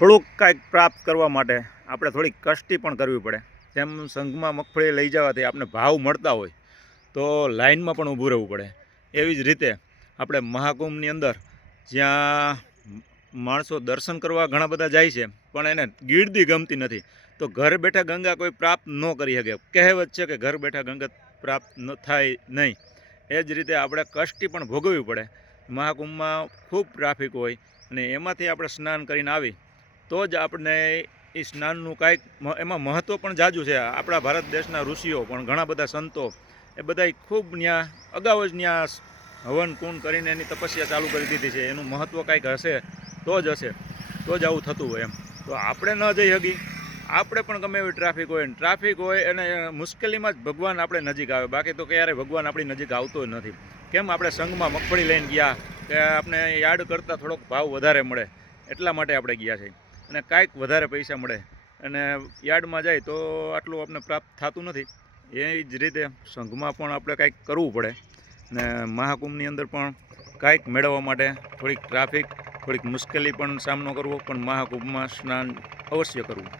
થોડુંક કાંઈક પ્રાપ્ત કરવા માટે આપણે થોડીક કષ્ટી પણ કરવી પડે। જેમ સંઘમાં મગફળી લઈ જવાથી આપણે ભાવ મળતા હોય તો લાઇનમાં પણ ઊભું રહેવું પડે। એવી જ રીતે આપણે મહાકુંભની અંદર જ્યાં માણસો દર્શન કરવા ઘણા બધા જાય છે પણ એને ગીરદી ગમતી નથી, તો ઘર બેઠા ગંગા કોઈ પ્રાપ્ત ન કરી શકે। કહેવત છે કે ઘર બેઠા ગંગા પ્રાપ્ત ન થાય નહીં। એ જ રીતે આપણે કષ્ટી પણ ભોગવવી પડે। મહાકુંભમાં ખૂબ ટ્રાફિક હોય અને એમાંથી આપણે સ્નાન કરીને આવી તો જ આપણે એ સ્નાનનું કાંઈક એમાં મહત્ત્વ પણ જાજુ છે। આપણા ભારત દેશના ઋષિઓ પણ ઘણા બધા સંતો એ બધાય ખૂબ ત્યાં અગાઉ જ ત્યાં હવન કુંડ કરીને એની તપસ્યા ચાલુ કરી દીધી છે। એનું મહત્ત્વ કાંઈક હશે તો જ આવું થતું હોય એમ। તો આપણે ન જઈ શકી, આપણે પણ ગમે એવી ટ્રાફિક હોય અને મુશ્કેલીમાં જ ભગવાન આપણે નજીક આવે, બાકી તો ક્યારેય ભગવાન આપણી નજીક આવતો જ નથી। કેમ આપણે સંઘમાં મગફળી લઈને ગયા કે આપણે યાર્ડ કરતાં થોડોક ભાવ વધારે મળે એટલા માટે આપણે ગયા છીએ અને કાંઈક વધારે પૈસા મળે અને યાર્ડમાં જાય તો આટલું આપણે પ્રાપ્ત થતું નથી। એ જ રીતે સંઘમાં પણ આપણે કાંઈક કરવું પડે ને મહાકુંભની અંદર પણ કાંઈક મેળવવા માટે થોડીક ટ્રાફિક, થોડીક મુશ્કેલી પણ સામનો કરવો, પણ મહાકુંભમાં સ્નાન અવશ્ય કરવું।